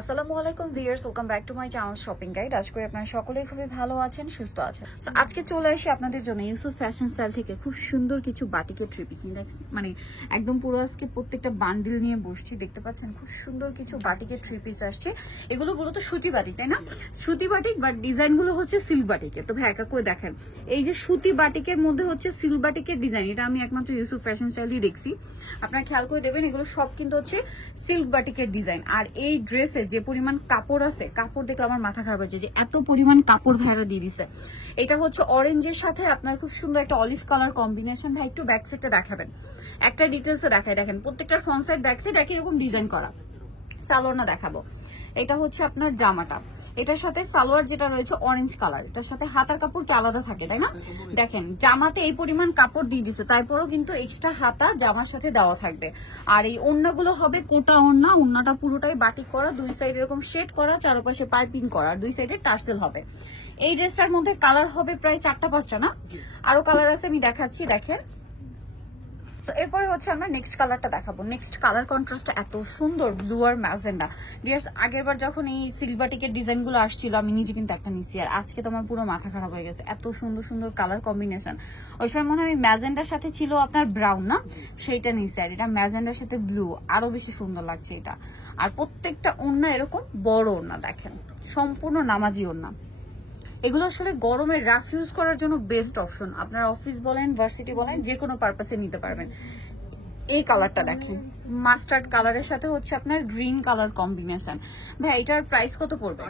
আসসালামু আলাইকুম viewers, welcome back to my channel shopping guide. আশা করি আপনারা সকলেই খুবই ভালো আছেন, সুস্থ আছেন। তো আজকে চলে আসি আপনাদের জন্য ইউসুফ ফ্যাশন স্টাইল থেকে খুব সুন্দর কিছু বাটিকের থ্রি পিস নিয়ে, মানে একদম পুরো আজকে প্রত্যেকটা বান্ডিল নিয়ে বসছি। দেখতে পাচ্ছেন খুব সুন্দর কিছু বাটিকের থ্রি পিস আসছে। এগুলো মূলত সুতি বাটিক, তাই না? সুতি বাটিক, বাট ডিজাইনগুলো হচ্ছে সিল্ক বাটিকের। তো ভাই একা করে দেখেন, এই যে সুতি বাটিকের মধ্যে হচ্ছে সিল্ক বাটিকের ডিজাইন, এটা আমি একমাত্র ইউসুফ ফ্যাশন স্টাইলই দেখছি। আপনারা খেয়াল করে দেবেন, এগুলো সব কিন্তু হচ্ছে সিল্ক বাটিকের ডিজাইন। আর এই ড্রেসে যে পরিমাণ কাপড় আছে, কাপড় দেখলে আমার মাথা খারাপ হয়েছে যে এত পরিমাণ কাপড় ভাইরা দিয়ে দিছে। এটা হচ্ছে অরেঞ্জের সাথে আপনার খুব সুন্দর একটা অলিভ কালার কম্বিনেশন। ভাই একটু ব্যাক সাইডটা দেখাবেন, একটা ডিটেলসে দেখায়। দেখেন প্রত্যেকটা ফ্রন্ট সাইড ব্যাক সাইড একই রকম ডিজাইন করা। সালোয়ার না দেখাবো, এটা হচ্ছে আপনার জামাটা, এটার সাথে সালোয়ার যেটা রয়েছে অরেঞ্জ কালার, এটার সাথে হাতার কাপড় কি আলাদা থাকে, তাই না? দেখেন জামাতে এই পরিমাণ কাপড় দিয়ে দিছে, তারপরেও কিন্তু এক্সট্রা হাতা জামার সাথে দেওয়া থাকবে। আর এই ওড়নাগুলো হবে কোটা ওড়না, ওড়নাটা পুরোটাই বাটিক করা, দুই সাইড এরকম শেড করা, চারপাশে পাইপিং করা, দুই সাইডে টার্সেল হবে। এই ড্রেসটার মধ্যে কালার হবে প্রায় 4-5টা, না আরো কালার আছে, আমি দেখাচ্ছি। দেখেন এরপরে হচ্ছে আমরা নেক্সট কালারটা দেখাবো। নেক্সট কালার কন্ট্রাস্টটা এত সুন্দর, ব্লু আর ম্যাজেন্ডা। ডিয়ার্স আগের বার যখন এই সিলভাটিকের ডিজাইন গুলো আসছিল, আমি নিজে কিন্তু একটা নিছি, আর আজকে তো আমার পুরো মাথা খারাপ হয়ে গেছে, এত সুন্দর সুন্দর কালার কম্বিনেশন। ওই সময় মনে হয় আমি ম্যাজেন্ডার সাথে ছিল আপনার ব্রাউন, না সেইটা নিছি, আর এটা ম্যাজেন্ডার সাথে ব্লু, আরো বেশি সুন্দর লাগছে এটা। আর প্রত্যেকটা ওড়না এরকম বড় ওড়না, দেখেন সম্পূর্ণ নামাজি ওড়না। এগুলো আসলে গরমে রাফ ইউজ করার জন্য বেস্ট অপশন। আপনার অফিস বলেন, ভার্সিটি বলেন, যে কোনো পারপাসে নিতে পারবেন। এই কালারটা দেখেন, মাস্টার্ড কালারের সাথে হচ্ছে আপনার গ্রিন কালার কম্বিনেশন। ভাই এটার প্রাইস কত পড়বে?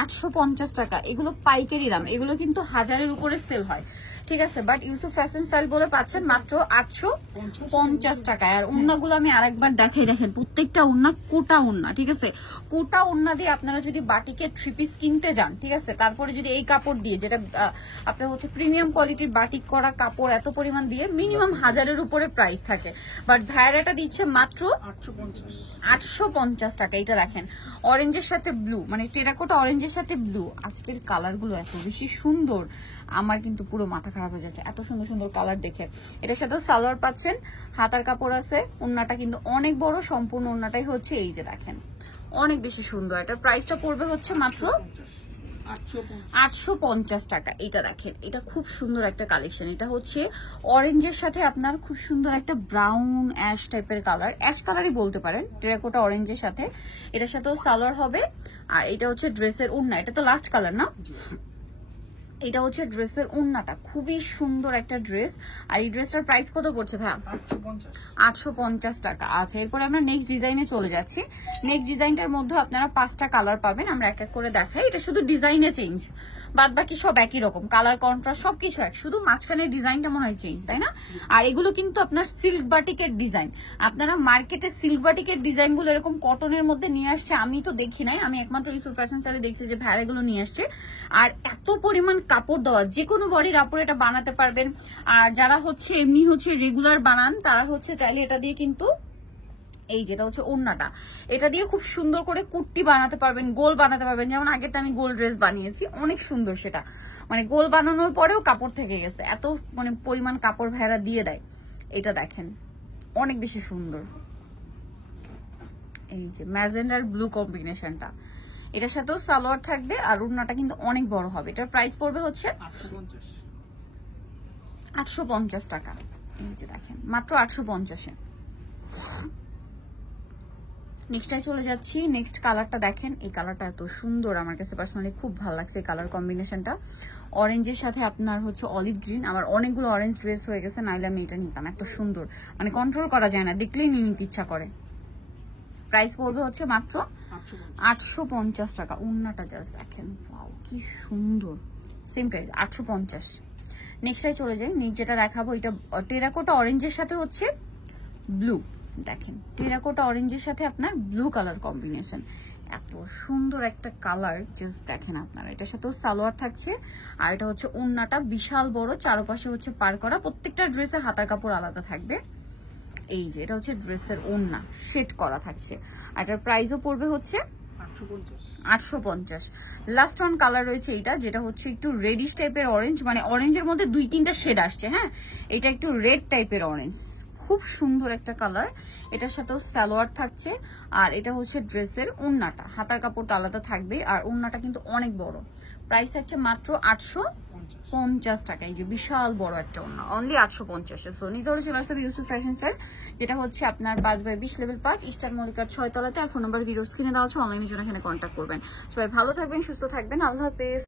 850 টাকা। এগুলো পাইকারি দাম, এগুলো কিন্তু 1000-এর উপরে সেল হয়, ঠিক আছে? বাট ইউসুফ ফ্যাশন স্টাইল বলে পাচ্ছেন মাত্র 850 টাকায়। আর ওড়নাগুলো আমি আরেকবার দেখাই, দেখেন প্রত্যেকটা ওড়না কোটা ওড়না, ঠিক আছে? কোটা ওড়না দিয়ে আপনারা যদি বাটিকের থ্রি পিস কিনতে যান, ঠিক আছে, তারপরে যদি এই কাপড় দিয়ে, যেটা আপনার হচ্ছে প্রিমিয়াম কোয়ালিটির বাটিক করা কাপড়, এত পরিমাণ দিয়ে মিনিমাম 1000-এর উপরে প্রাইস থাকে। বাট ভাইরাটা দিচ্ছে মাত্র 850 টাকা। এটা দেখেন অরেঞ্জের সাথে ব্লু, মানে টেরাকোটা অরেঞ্জের সাথে ব্লু। আজকের কালারগুলো এত বেশি সুন্দর, আমার কিন্তু পুরো মাথা খারাপ হয়ে যাচ্ছে এত সুন্দর সুন্দর কালার দেখে। এটার সাথেও সালোয়ার পাচ্ছেন, হাতার কাপড় আছে, ওড়নাটা কিন্তু অনেক বড়, সম্পূর্ণ ওড়নাটাই হচ্ছে এই যে দেখেন অনেক বেশি সুন্দর। এটার প্রাইসটা পড়বে হচ্ছে মাত্র 850 টাকা। এটা দেখেন, এটা খুব সুন্দর একটা কালেকশন। এটা হচ্ছে অরেঞ্জের সাথে আপনার খুব সুন্দর একটা ব্রাউন অ্যাশ টাইপের কালার, অ্যাশ কালারই বলতে পারেন, টেরাকোটা অরেঞ্জের সাথে। এটার সাথেও সালোয়ার হবে। আর এটা হচ্ছে ড্রেসের ওড়না, এটা তো লাস্ট কালার না? এটা হচ্ছে ড্রেসের ওড়নাটা, খুবই সুন্দর একটা ড্রেস। আর এই ড্রেসটার প্রাইস কত পড়ছে ভাই? 850 টাকা। আচ্ছা, এরপরে আমরা নেক্সট ডিজাইনে চলে যাচ্ছি। নেক্সট ডিজাইনটার মধ্যে আপনারা 5টা কালার পাবেন, আমরা এক এক করে দেখাই। এটা শুধু ডিজাইনে চেঞ্জ, বাদ বাকি সব একই রকম, কালার কন্ট্রাস্ট সবকিছু এক, শুধু মাঝখানের ডিজাইনটা মনে হয় চেঞ্জ, তাই না? আর এগুলো কিন্তু আপনার সিল্ক বাটিকের ডিজাইন। আপনারা মার্কেটে সিল্ক বাটিকের ডিজাইনগুলো এরকম কটনের মধ্যে নিয়ে আসছে, আমি তো দেখি নাই, আমি একমাত্র ইউসুফ ফ্যাশন স্টাইলে দেখছি যে ভাইরা এগুলো নিয়ে আসছে। আর এত পরিমাণ কাপড় দেওয়া, যে কোনো বডির কাপড় এটা বানাতে পারবেন। আর যারা হচ্ছে এমনি হচ্ছে রেগুলার বানান, তারা হচ্ছে চাইলে এটা দিয়ে কিন্তু এই যেটা হচ্ছে ওড়নাটা, এটা দিয়ে খুব সুন্দর করে কুর্তি বানাতে পারবেন, গোল বানাতে পারবেন। যেমন আগেরটা আমি গোল ড্রেস বানিয়েছি, অনেক সুন্দর সেটা, মানে গোল বানানোর পরেও কাপড় থেকে গেছে, এত মানে পরিমাণ কাপড় ভাইরা দিয়ে দেয়। এটা দেখেন অনেক বেশি সুন্দর, এই যে ম্যাজেন্ডার ব্লু কম্বিনেশনটা। এটার সাথেও সালোয়ার থাকবে, আর ওড়নাটা কিন্তু অনেক বড় হবে। এটার প্রাইস পড়বে হচ্ছে 850 টাকা। এই যে দেখেন মাত্র 850-এ। নেক্সটটাই চলে যাচ্ছি। নেক্সট কালারটা দেখেন, এই কালারটা এত সুন্দর, আমার কাছে পার্সোনালি খুব ভালো লাগছে এই কালার কম্বিনেশনটা। অরেঞ্জের সাথে আপনার হচ্ছে অলিভ গ্রিন। আমার অনেকগুলো অরেঞ্জ ড্রেস হয়ে গেছে, নাইলে আমি এটা নিতাম, এত সুন্দর, মানে কন্ট্রোল করা যায় না, দেখলেই নিয়ে নিতে ইচ্ছা করে। প্রাইস পড়বে হচ্ছে মাত্র 850 টাকা। ওড়নাটা জাস্ট দেখেন, ওয়াও কি সুন্দর, সেম প্রাইস 850। নেক্সটটাই চলে যাই। নেক্সট যেটা দেখাবো, এটা টেরাকোটা অরেঞ্জের সাথে হচ্ছে ব্লু। দেখেন টেরাকোটা অরেঞ্জের সাথে আপনার ব্লু কালার কম্বিনেশন, এত সুন্দর একটা কালার, জাস্ট দেখেন আপনারা। এটার সাথেও সালোয়ার থাকছে, আর এটা হচ্ছে ওড়নাটা বিশাল বড়, চারপাশে হচ্ছে পার করা, প্রত্যেকটা ড্রেসে হাতার কাপড় আলাদা থাকবে। এই যে এটা হচ্ছে ড্রেসের ওড়না, শেড করা থাকছে। আর এটার প্রাইসও পড়বে হচ্ছে 850। লাস্ট ওয়ান কালার রয়েছে এইটা, যেটা হচ্ছে একটু রেডিশ টাইপের অরেঞ্জ, মানে অরেঞ্জের মধ্যে 2-3টা শেড আসছে। হ্যাঁ, এটা একটু রেড টাইপের অরেঞ্জ, খুব সুন্দর একটা কালার। এটার সাথেও সালোয়ার থাকছে, আর এটা হচ্ছে ড্রেসের ওড়নাটা, হাতার কাপড়টা আলাদা থাকবে, আর ওড়নাটা কিন্তু অনেক বড়। প্রাইস থাকছে মাত্র 850 টাকা। এই যে বিশাল বড় একটা ওড়না, অনলি 850। সো নিতে হলে চলে আসতে হবে ইউসুফ ফ্যাশন স্টাইল, যেটা হচ্ছে আপনার 5/20 লেভেল 5 ইস্টার্ন মল্লিকার 6 তলাতে। আর ফোন নাম্বার ভিডিওর স্ক্রিনে দেওয়া আছে, অনলাইনের জন্য এখানে কন্ট্যাক্ট করবেন। সবাই ভালো থাকবেন, সুস্থ থাকবেন, আল্লাহ হাফেজ।